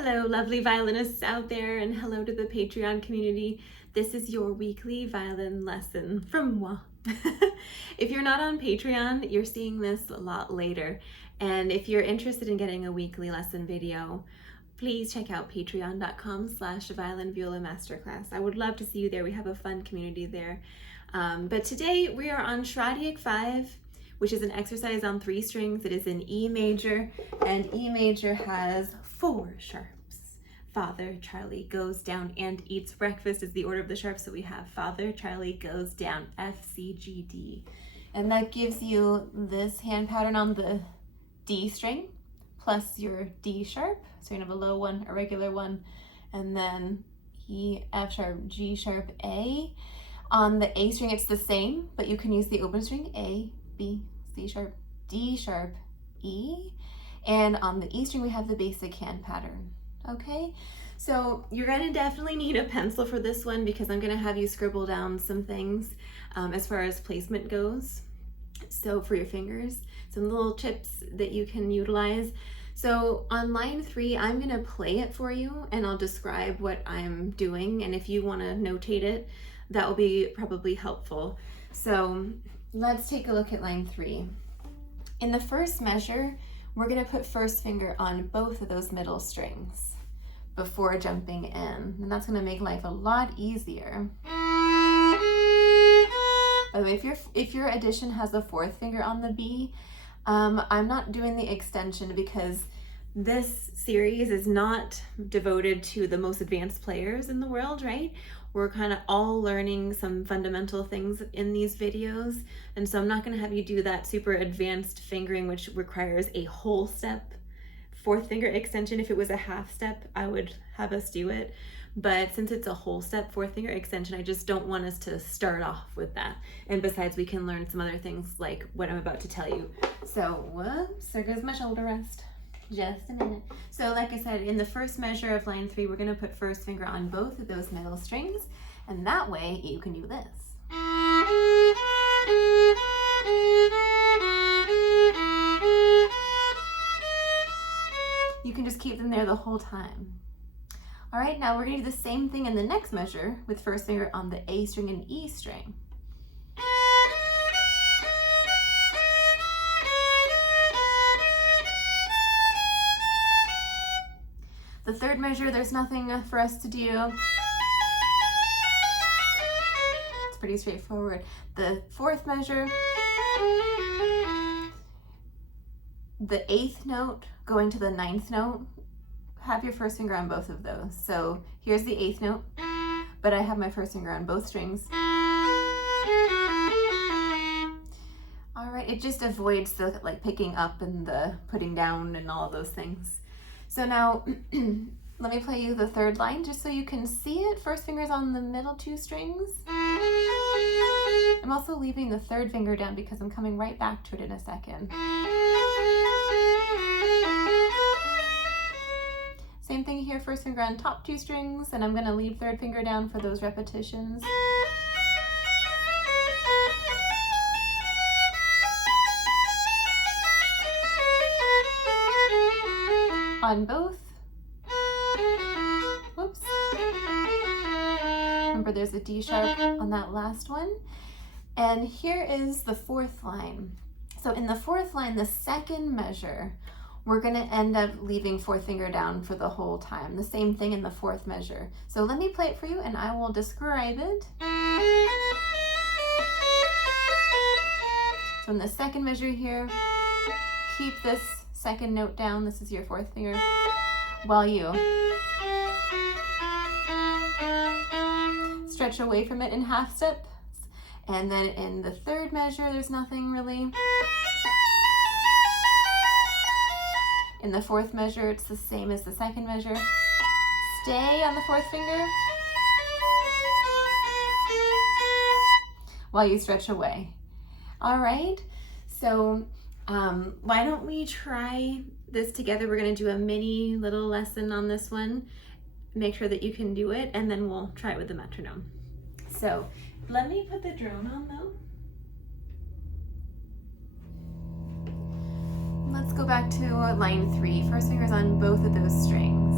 Hello, lovely violinists out there, and hello to the Patreon community. This is your weekly violin lesson from moi. If you're not on Patreon, you're seeing this a lot later. And if you're interested in getting a weekly lesson video, please check out patreon.com/violinviolamasterclass. I would love to see you there. We have a fun community there. But today we are on Schradieck 5, which is an exercise on 3 strings. It is in E major, and E major has 4 sharps. Father, Charlie goes down and eats breakfast is the order of the sharps. So we have Father, Charlie goes down, F, C, G, D. And that gives you this hand pattern on the D string, plus your D sharp. So you're gonna have a low one, a regular one, and then E, F sharp, G sharp, A. On the A string, it's the same, but you can use the open string, A, B, C sharp, D sharp, E. And on the E string, we have the basic hand pattern, okay? So you're gonna definitely need a pencil for this one because I'm gonna have you scribble down some things as far as placement goes. So for your fingers, some little tips that you can utilize. So on line 3, I'm gonna play it for you and I'll describe what I'm doing. And if you wanna notate it, that will be probably helpful. So let's take a look at line 3. In the first measure, we're gonna put first finger on both of those middle strings before jumping in. And that's gonna make life a lot easier. By the way, if your addition has a 4th finger on the B, I'm not doing the extension because this series is not devoted to the most advanced players in the world, right? We're kind of all learning some fundamental things in these videos. And so I'm not going to have you do that super advanced fingering, which requires a whole step 4th finger extension. If it was a half step, I would have us do it. But since it's a whole step 4th finger extension, I just don't want us to start off with that. And besides, we can learn some other things like what I'm about to tell you. So, whoops, there goes my shoulder rest. Just a minute. So like I said, in the first measure of line 3, we're going to put first finger on both of those middle strings, and that way you can do this. You can just keep them there the whole time. All right, now we're going to do the same thing in the next measure with first finger on the A string and E string. The third measure, there's nothing for us to do. It's pretty straightforward. The 4th measure, the 8th note going to the 9th note, have your first finger on both of those. So here's the 8th note, but I have my first finger on both strings. All right, it just avoids the like picking up and the putting down and all of those things. So now, let me play you the 3rd line just so you can see it. First finger's on the middle 2 strings. I'm also leaving the 3rd finger down because I'm coming right back to it in a second. Same thing here, first finger on top 2 strings, and I'm gonna leave 3rd finger down for those repetitions. On both. Whoops. Remember there's a D sharp on that last one. And here is the 4th line. So in the 4th line, the 2nd measure, we're gonna end up leaving 4th finger down for the whole time. The same thing in the 4th measure. So let me play it for you and I will describe it. So in the 2nd measure here, keep this 2nd note down. This is your 4th finger. While you stretch away from it in half steps. And then in the 3rd measure, there's nothing really. In the 4th measure, it's the same as the 2nd measure. Stay on the 4th finger while you stretch away. All right, so why don't we try this together? We're going to do a mini little lesson on this one. Make sure that you can do it, and then we'll try it with the metronome. So let me put the drone on though. Let's go back to line 3. First finger's on both of those strings.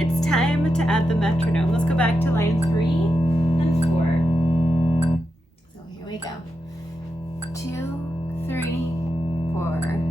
it's time to add the metronome. Let's go back to line 3 and 4. So here we go. 2, 3, 4.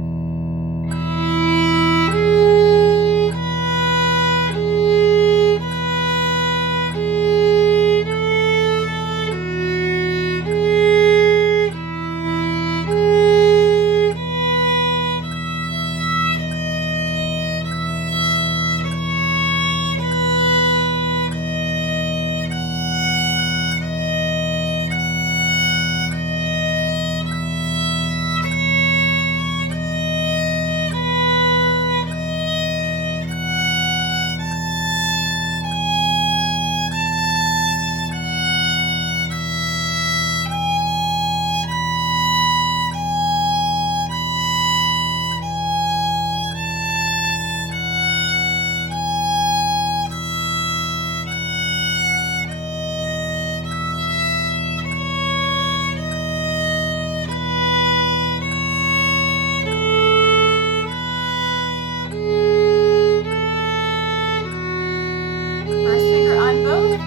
First finger on both.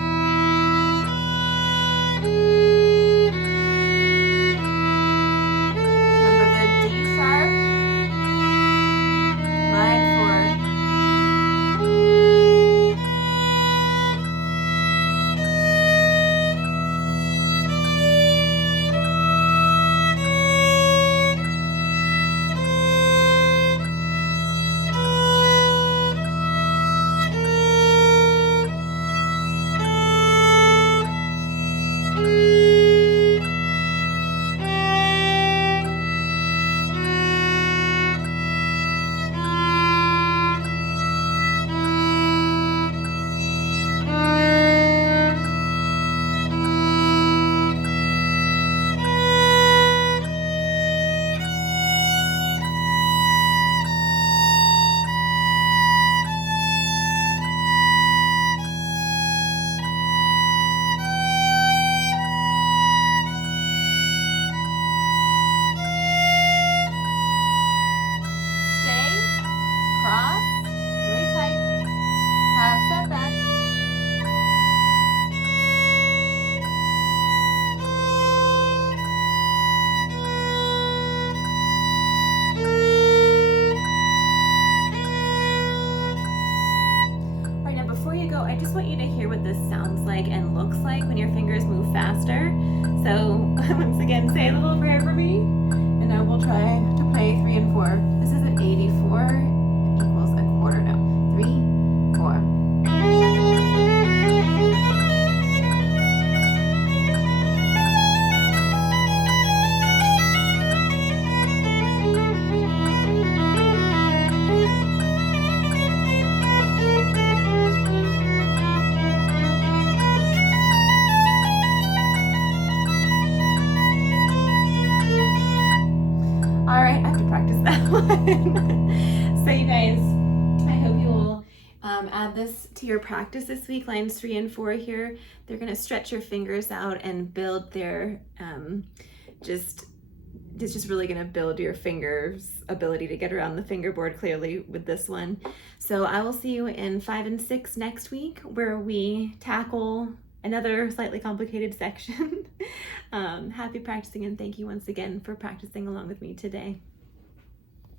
Remember the D sharp. Line 4. Cross, really tight, half step back. All right, now before you go, I just want you to hear what this sounds like and looks like when your fingers move faster. So once again, say a little prayer for me, and I will try to play 3 and 4. This is an 84. Equals a quarter note. 3, 4. All right, I have to practice that one. So you guys, I hope you will add this to your practice this week, lines 3 and 4 here. They're gonna stretch your fingers out and build their, it's just really gonna build your fingers' ability to get around the fingerboard clearly with this one. So I will see you in 5 and 6 next week, where we tackle another slightly complicated section. Happy practicing, and thank you once again for practicing along with me today.